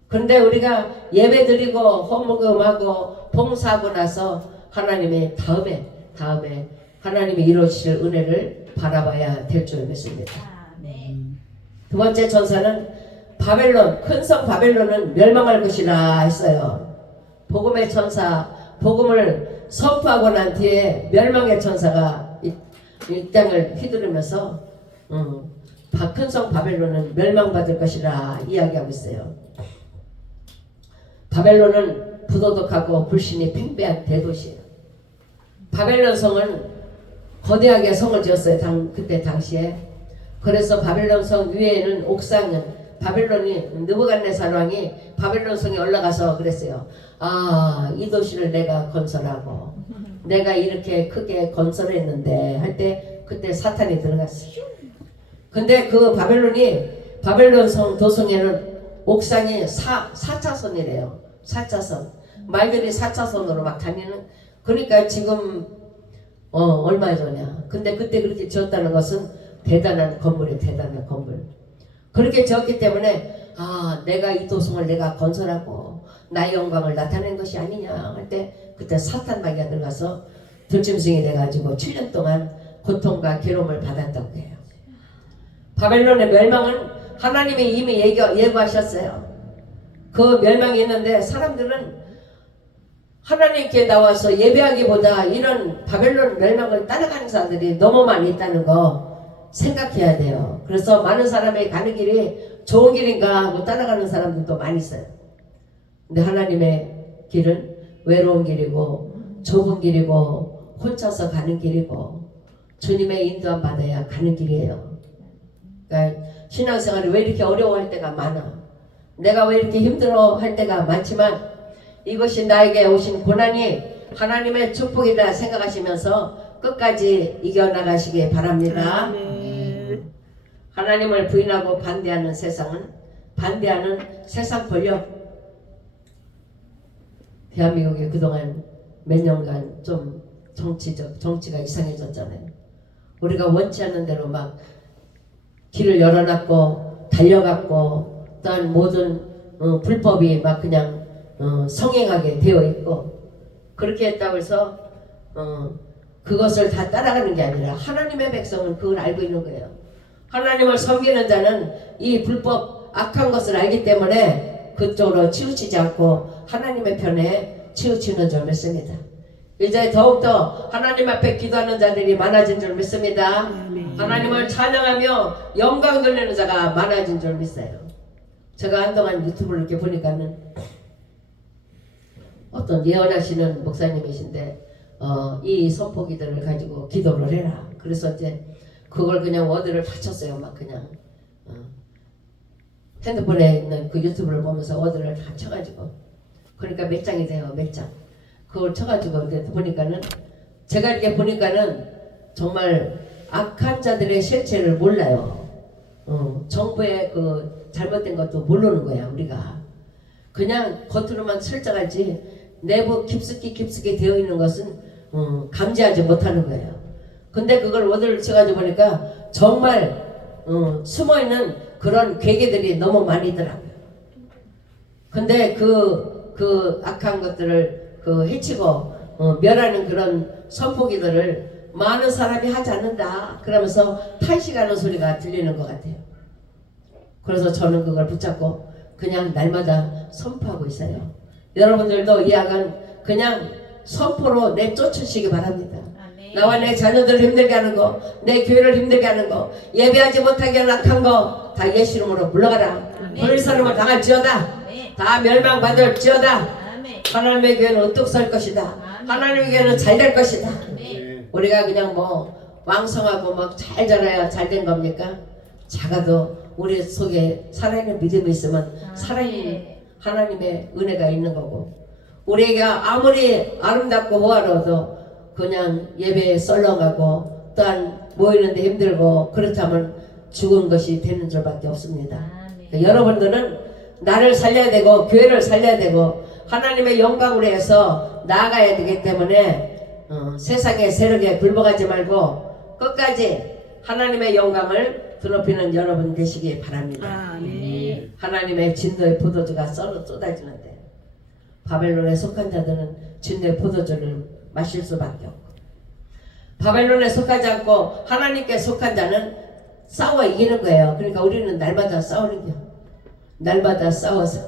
그런데 우리가 예배 드리고 헌금하고 봉사하고 나서 하나님의 다음에 하나님이 이루실 은혜를 바라봐야 될 줄 믿습니다. 아멘. 두 번째 천사는 바벨론, 큰 성 바벨론은 멸망할 것이라 했어요. 복음의 천사, 복음을 선포하고 난 뒤에 멸망의 천사가 이 땅을 휘두르면서 큰 성 바벨론은 멸망받을 것이라 이야기하고 있어요. 바벨론은 부도덕하고 불신이 팽배한 대도시예요. 바벨론 성은 거대하게 성을 지었어요. 그때 당시에. 그래서 바벨론 성 위에는 옥상은 바벨론이 느부갓네살 왕이 바벨론 성에 올라가서 그랬어요. 이 도시를 내가 건설하고 내가 이렇게 크게 건설했는데 할 때 그때 사탄이 들어갔어요. 근데 그 바벨론 성 도성에는 옥상이 4차선이래요. 4차선. 말들이 4차선으로 막 다니는. 그러니까 지금 얼마 전이야. 근데 그때 그렇게 지었다는 것은 대단한 건물이에요. 대단한 건물. 그렇게 지었기 때문에 내가 이 도성을 내가 건설하고 나의 영광을 나타낸 것이 아니냐 할 때 그때 사탄 마귀가 들어가서 들짐승이 돼가지고 7년 동안 고통과 괴로움을 받았다고 해요. 바벨론의 멸망은 하나님이 이미 예고하셨어요. 그 멸망이 있는데 사람들은 하나님께 나와서 예배하기보다 이런 바벨론 멸망을 따라가는 사람들이 너무 많이 있다는 거 생각해야 돼요. 그래서 많은 사람이 가는 길이 좋은 길인가 하고 따라가는 사람들도 많이 있어요. 근데 하나님의 길은 외로운 길이고 좁은 길이고 혼자서 가는 길이고 주님의 인도함 받아야 가는 길이에요. 그러니까 신앙생활이 왜 이렇게 어려워할 때가 많아. 내가 왜 이렇게 힘들어할 때가 많지만 이것이 나에게 오신 고난이 하나님의 축복이다 생각하시면서 끝까지 이겨나가시기 바랍니다. 하나님을 부인하고 반대하는 세상은 반대하는 세상 권력. 대한민국이 그동안 몇 년간 좀 정치가 이상해졌잖아요. 우리가 원치 않는 대로 막 길을 열어놨고 달려갔고 또한 모든 불법이 막 그냥 성행하게 되어 있고 그렇게 했다고 해서 그것을 다 따라가는 게 아니라 하나님의 백성은 그걸 알고 있는 거예요. 하나님을 섬기는 자는 이 불법 악한 것을 알기 때문에 그쪽으로 치우치지 않고 하나님의 편에 치우치는 줄 믿습니다. 이제 더욱더 하나님 앞에 기도하는 자들이 많아진 줄 믿습니다. 하나님을 찬양하며 영광 돌리는 자가 많아진 줄 믿어요. 제가 한동안 유튜브를 이렇게 보니까는 어떤 예언하시는 목사님이신데 이 선포기들을 가지고 기도를 해라. 그래서 이제 그걸 그냥 워드를 다 쳤어요. 막 그냥 핸드폰에 있는 그 유튜브를 보면서 워드를 다 쳐가지고 그러니까 몇 장이 돼요. 몇 장. 그걸 쳐가지고 보니까는 제가 이렇게 보니까는 정말 악한 자들의 실체를 몰라요. 정부의 그 잘못된 것도 모르는 거야 우리가. 그냥 겉으로만 설정하지 내부 깊숙이 되어 있는 것은 감지하지 못하는 거예요. 근데 그걸 워드를 쳐가지고 보니까 정말 숨어있는 그런 괴계들이 너무 많이더라고요. 근데 그 악한 것들을 해치고 멸하는 그런 선포기들을 많은 사람이 하지 않는다 그러면서 탄식하는 소리가 들리는 것 같아요. 그래서 저는 그걸 붙잡고 그냥 날마다 선포하고 있어요. 여러분들도 이 악은 그냥 선포로 내쫓으시기 바랍니다. 아멘. 나와 내 자녀들을 힘들게 하는 거, 내 교회를 힘들게 하는 거, 예배하지 못하게 하는 악한 거 다 예수 이름으로 물러가라. 불사름을 당할지어다. 아멘. 다 멸망받을지어다. 아멘. 하나님의 교회는 어떻게 살 것이다. 하나님의 교회는 잘 될 것이다. 아멘. 우리가 그냥 뭐 왕성하고 막 잘 자라야 잘 된 겁니까? 작아도 우리 속에 살아있는 믿음이 있으면 살아있는 하나님의 은혜가 있는 거고, 우리가 아무리 아름답고 호화로워도 그냥 예배에 썰렁하고 또한 모이는데 힘들고 그렇다면 죽은 것이 되는 줄밖에 없습니다. 그러니까 여러분들은 나를 살려야 되고 교회를 살려야 되고 하나님의 영광으로 해서 나아가야 되기 때문에 세상의 세력에 굴복하지 말고 끝까지 하나님의 영광을 드높이는 여러분 되시기 바랍니다. 아멘. 하나님의 진노의 포도주가 쏟아지는데 바벨론에 속한 자들은 진노의 포도주를 마실 수밖에 없고, 바벨론에 속하지 않고 하나님께 속한 자는 싸워 이기는 거예요. 그러니까 우리는 날마다 싸우는 거예요. 날마다 싸워서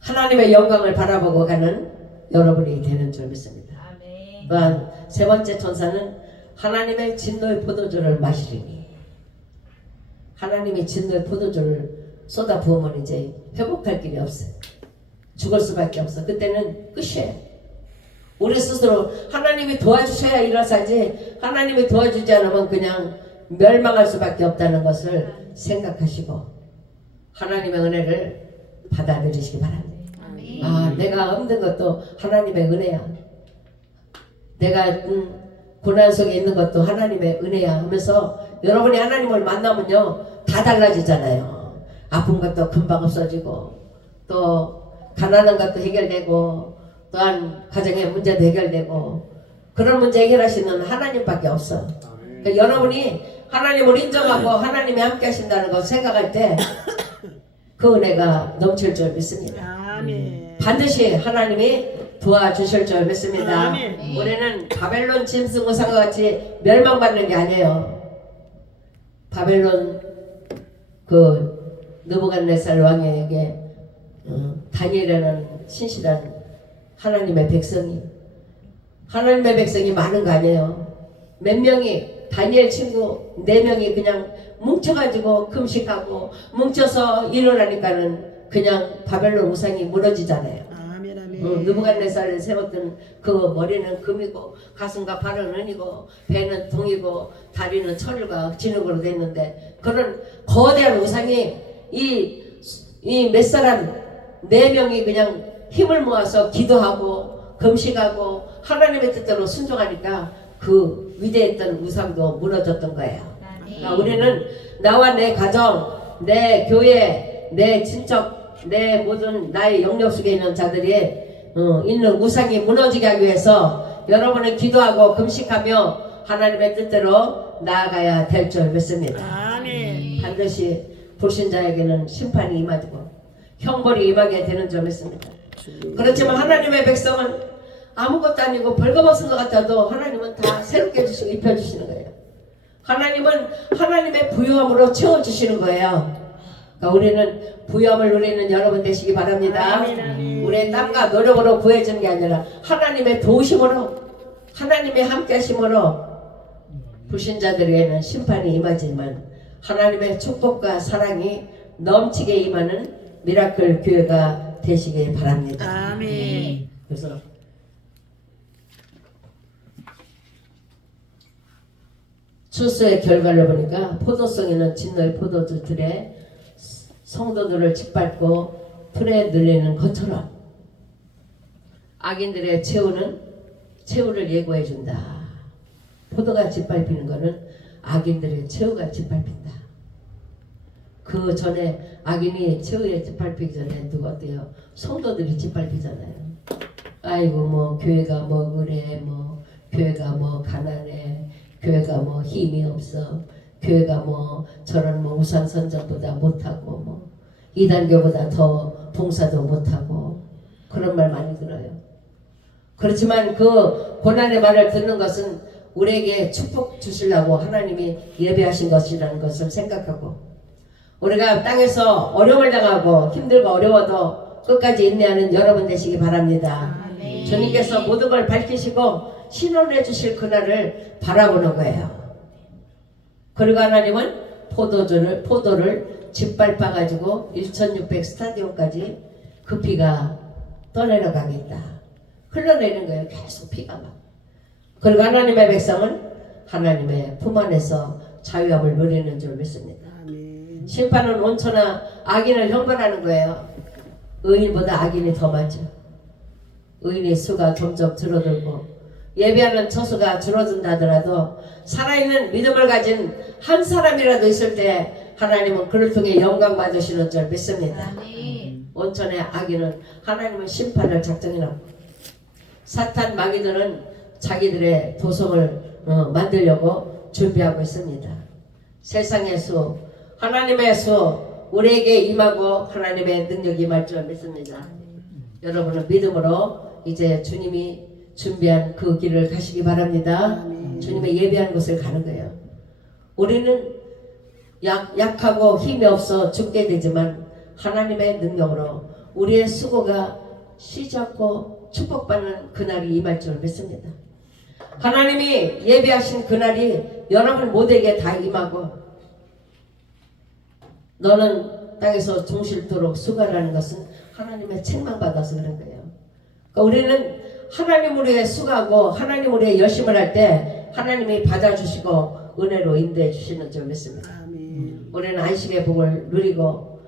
하나님의 영광을 바라보고 가는 여러분이 되는 줄 믿습니다. 아멘. 또한 세 번째 천사는 하나님의 진노의 포도주를 마시리니, 하나님이 진노의 포도주를 쏟아 부으면 이제 회복할 길이 없어요. 죽을 수밖에 없어. 그때는 끝이에요. 우리 스스로 하나님이 도와주셔야 일어서지, 하나님이 도와주지 않으면 그냥 멸망할 수밖에 없다는 것을 생각하시고 하나님의 은혜를 받아들이시기 바랍니다. 아멘. 아, 내가 힘든 것도 하나님의 은혜야. 내가 고난 속에 있는 것도 하나님의 은혜야 하면서 여러분이 하나님을 만나면요 다 달라지잖아요. 아픈 것도 금방 없어지고, 또 가난한 것도 해결되고, 또한 가정의 문제도 해결되고, 그런 문제 해결하시는 하나님밖에 없어. 그러니까 여러분이 하나님을 인정하고 하나님이 함께 하신다는 걸 생각할 때 그 은혜가 넘칠 줄 믿습니다. 아멘. 반드시 하나님이 도와주실 줄 믿습니다. 아멘. 우리는 바벨론 짐승 우상과 같이 멸망받는 게 아니에요. 바벨론 느부갓네살 왕에게 다니엘이라는 신실한 하나님의 백성이 많은 거 아니에요. 몇 명이, 다니엘 친구 4명이 그냥 뭉쳐가지고 금식하고 뭉쳐서 일어나니까는 그냥 바벨론 우상이 무너지잖아요. 아멘. 아멘. 느부갓네살을 세웠던 그 머리는 금이고 가슴과 발은 은이고 배는 동이고 다리는 철과 진흙으로 됐는데, 그런 거대한 우상이 이 몇 사람 4명이 그냥 힘을 모아서 기도하고 금식하고 하나님의 뜻대로 순종하니까 그 위대했던 우상도 무너졌던 거예요. 그러니까 우리는 나와 내 가정, 내 교회, 내 친척, 내 모든 나의 영역 속에 있는 자들이 있는 우상이 무너지게 하기 위해서 여러분은 기도하고 금식하며 하나님의 뜻대로 나아가야 될 줄 믿습니다. 아멘. 반드시 불신자에게는 심판이 임하고 형벌이 임하게 되는 줄 믿습니다. 그렇지만 하나님의 백성은 아무것도 아니고 벌거벗은 것 같아도 하나님은 다 새롭게 해주시고 입혀주시는 거예요. 하나님은 하나님의 부유함으로 채워주시는 거예요. 그러니까 우리는 부유함을 누리는 여러분 되시기 바랍니다. 아멘, 아멘. 우리의 땀과 노력으로 구해지는 게 아니라 하나님의 도우심으로, 하나님의 함께하심으로 불신자들에게는 심판이 임하지만 하나님의 축복과 사랑이 넘치게 임하는 미라클 교회가 되시길 바랍니다. 아멘. 그래서 추수의 결과를 보니까 포도성 있는 진노의 포도주들의 성도들을 짓밟고 풀에 늘리는 것처럼 악인들의 최후를 예고해 준다. 포도가 짓밟히는 것은 악인들의 최후가 짓밟힌다. 그 전에 악인이 최후에 짓밟히기 전에 누가 어때요? 성도들이 짓밟히잖아요. 아이고 뭐 교회가 뭐 그래, 뭐 교회가 뭐 가난해, 교회가 뭐 힘이 없어, 교회가 뭐 저런 뭐 우산 선전보다 못하고 뭐 이단교보다 더 봉사도 못하고 그런 말 많이 들어요. 그렇지만 그 고난의 말을 듣는 것은 우리에게 축복 주시려고 하나님이 예배하신 것이라는 것을 생각하고, 우리가 땅에서 어려움을 당하고 힘들고 어려워도 끝까지 인내하는 여러분 되시기 바랍니다. 아멘. 주님께서 모든 걸 밝히시고 신원해 주실 그날을 바라보는 거예요. 그리고 하나님은 포도를 짓밟아 가지고 1600 스타디움까지 그 피가 떠내려가겠다. 흘러내리는 거예요. 계속 피가 막. 그리고 하나님의 백성은 하나님의 품 안에서 자유함을 누리는 줄 믿습니다. 아멘. 심판은 온천하 악인을 형벌하는 거예요. 의인보다 악인이 더 많죠. 의인의 수가 점점 줄어들고 예배하는 처수가 줄어든다 하더라도 살아있는 믿음을 가진 한 사람이라도 있을 때 하나님은 그를 통해 영광 받으시는 줄 믿습니다. 아멘. 온천의 악인은 하나님은 심판을 작정해놨고, 사탄 마귀들은 자기들의 도성을 만들려고 준비하고 있습니다. 세상의 수, 하나님의 수 우리에게 임하고 하나님의 능력이 임할 줄 믿습니다. 여러분은 믿음으로 이제 주님이 준비한 그 길을 가시기 바랍니다. 아멘. 주님의 예배하는 곳을 가는 거예요. 우리는 약하고 힘이 없어 죽게 되지만 하나님의 능력으로 우리의 수고가 쉬지 않고 축복받는 그날이 임할 줄 믿습니다. 하나님이 예배하신 그날이 여러분 모두에게 다 임하고, 너는 땅에서 종실토록 수고하라는 것은 하나님의 책망받아서 그런 거예요. 그러니까 우리는 하나님 우리의 수고하고 하나님 우리의 열심을 할 때 하나님이 받아주시고 은혜로 인도해 주시는 줄 믿습니다. 아멘. 우리는 안식의 복을 누리고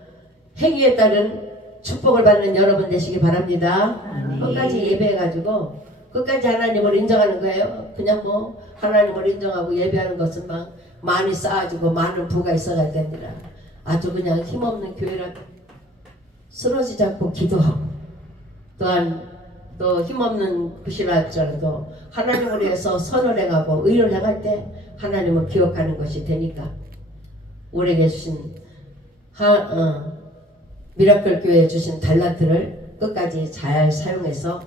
행위에 따른 축복을 받는 여러분 되시기 바랍니다. 끝까지 예배해가지고 끝까지 하나님을 인정하는 거예요. 그냥 뭐 하나님을 인정하고 예배하는 것은 막 많이 쌓아지고 많은 부가 있어갈 때 아니라 아주 그냥 힘없는 교회라 쓰러지지 않고 기도하고, 또한 또 힘없는 것이라 할지라도 하나님을 위해서 선을 행하고 의를 행할 때 하나님을 기억하는 것이 되니까 우리에게 주신 미라클 교회에 주신 달란트를 끝까지 잘 사용해서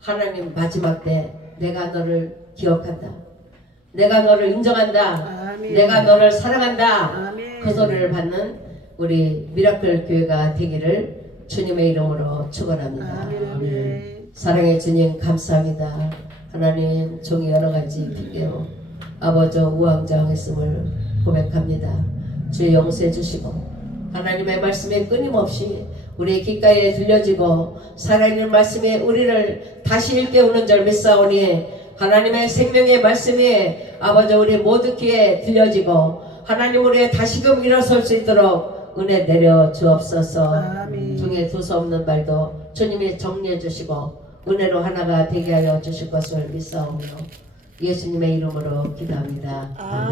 하나님 마지막 때 내가 너를 기억한다, 내가 너를 인정한다, 아멘. 내가 너를 사랑한다, 아멘. 그 소리를 받는 우리 미라클 교회가 되기를 주님의 이름으로 축원합니다. 아멘. 사랑의 주님 감사합니다. 하나님 종이 여러 가지 핑계로 아버지 우왕좌왕했음을 고백합니다. 주의 용서해 주시고 하나님의 말씀에 끊임없이 우리의 귓가에 들려지고 살아있는 말씀에 우리를 다시 일깨우는 줄 믿사오니 하나님의 생명의 말씀이 아버지 우리 모두 귀에 들려지고 하나님 우리의 다시금 일어설 수 있도록 은혜 내려 주옵소서. 아멘. 중에 두서없는 말도 주님이 정리해 주시고 은혜로 하나가 되게 하여 주실 것을 믿사오며 예수님의 이름으로 기도합니다. 아멘.